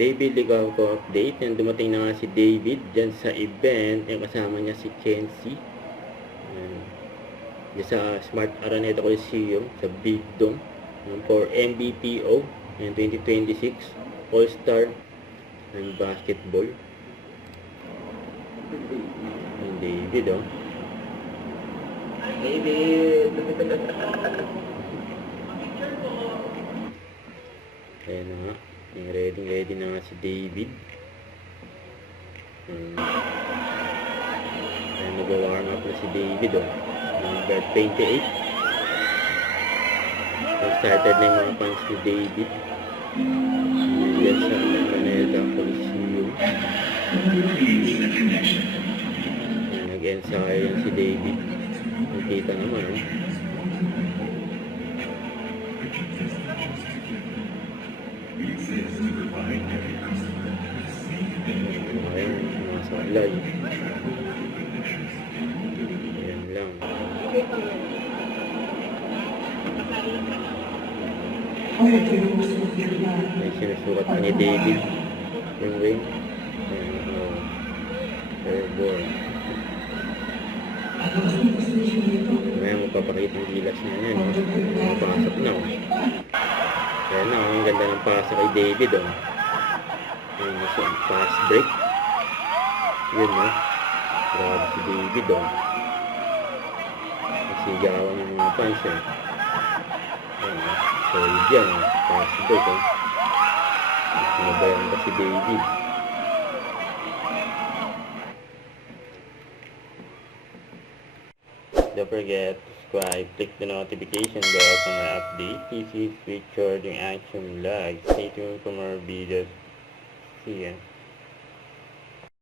David Ligaco update. Yan, dumating na nga si David dyan sa event. Yan, kasama niya si Kenzie. Yan, sa Smart Araneta Coliseum sa Big Dome. Yan, for MBPO. Yan, 2026 All-Star ng basketball. Yan, David, oh. David! Ayan na nga. Ready na nga si David. Ayan, nag-warm up na si David, oh. Number 28. Started na yung mga fans ni David. Ayan sa Araneta Coliseum. Ayan, nag-ensayo yan si David. Nakita naman, oh. Ayan, sumasalay. Ayan lang. Ayan, sinusukat pa ni David yung ring. Ayan, airborne. Ayan, magpapakita yung gilas niya. Ayan, mapasok na, oh. Ayan na, ang ganda ng pasa kay David, oh. Ayan na siya, pass break. Yun, oh. Grabe si David, oh. Nasigawan ng mga fans, eh. Ayan, oh. Solid yan, oh. Pass break, oh. Sinabayan pa si David. Don't forget to subscribe, click the notification bell for my update. This is Richard yung Action Live. Stay tuned for more videos. See ya.